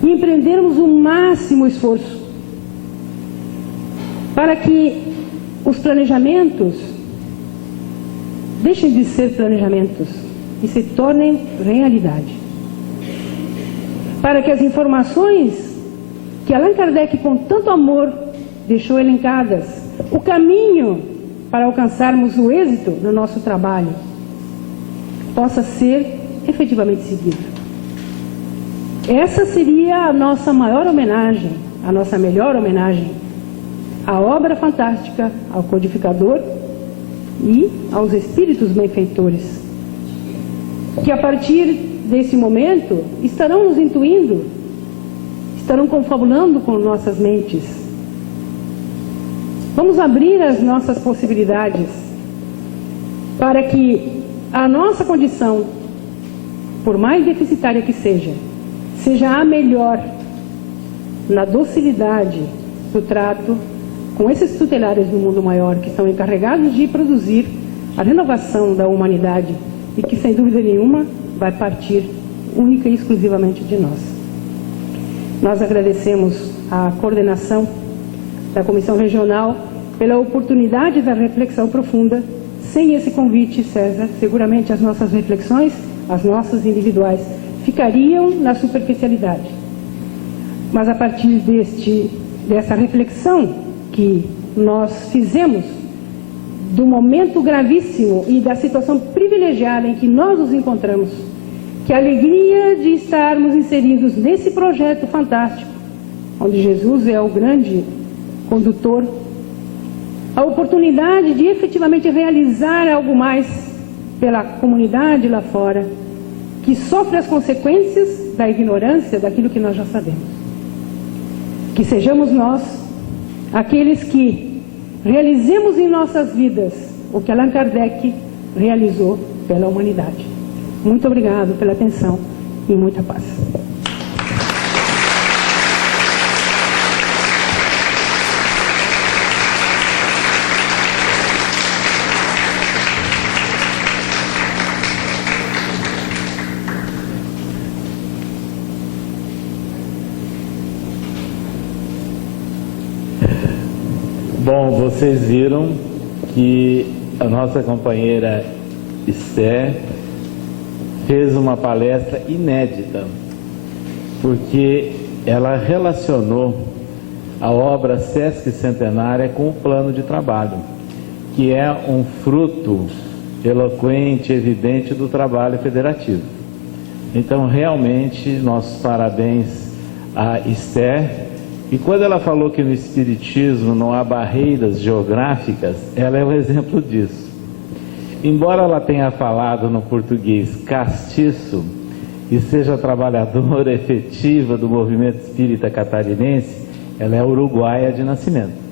e empreendermos o máximo esforço para que os planejamentos deixem de ser planejamentos e se tornem realidade. Para que as informações que Allan Kardec com tanto amor deixou elencadas, o caminho para alcançarmos o êxito no nosso trabalho, possa ser efetivamente seguido. Essa seria a nossa maior homenagem, a nossa melhor homenagem à obra fantástica, ao codificador e aos espíritos benfeitores, que a partir desse momento estarão nos intuindo, estarão confabulando com nossas mentes. Vamos abrir as nossas possibilidades para que a nossa condição, por mais deficitária que seja a melhor na docilidade do trato com esses tutelares do mundo maior que estão encarregados de produzir a renovação da humanidade e que, sem dúvida nenhuma, vai partir única e exclusivamente de nós. Nós agradecemos à coordenação da Comissão Regional pela oportunidade da reflexão profunda. Sem esse convite, César, seguramente as nossas reflexões, as nossas individuais, ficariam na superficialidade. Mas a partir dessa reflexão que nós fizemos do momento gravíssimo e da situação privilegiada em que nós nos encontramos, que a alegria de estarmos inseridos nesse projeto fantástico, onde Jesus é o grande condutor, a oportunidade de efetivamente realizar algo mais pela comunidade lá fora, que sofre as consequências da ignorância daquilo que nós já sabemos. Que sejamos nós aqueles que realizemos em nossas vidas o que Allan Kardec realizou pela humanidade. Muito obrigado pela atenção e muita paz. Bom, vocês viram que a nossa companheira Esther fez uma palestra inédita, porque ela relacionou a obra Sesc Centenária com o plano de trabalho, que é um fruto eloquente, evidente do trabalho federativo. Então, realmente, nossos parabéns a Esther. E quando ela falou que no Espiritismo não há barreiras geográficas, ela é um exemplo disso. Embora ela tenha falado no português castiço e seja trabalhadora efetiva do movimento espírita catarinense, ela é uruguaia de nascimento.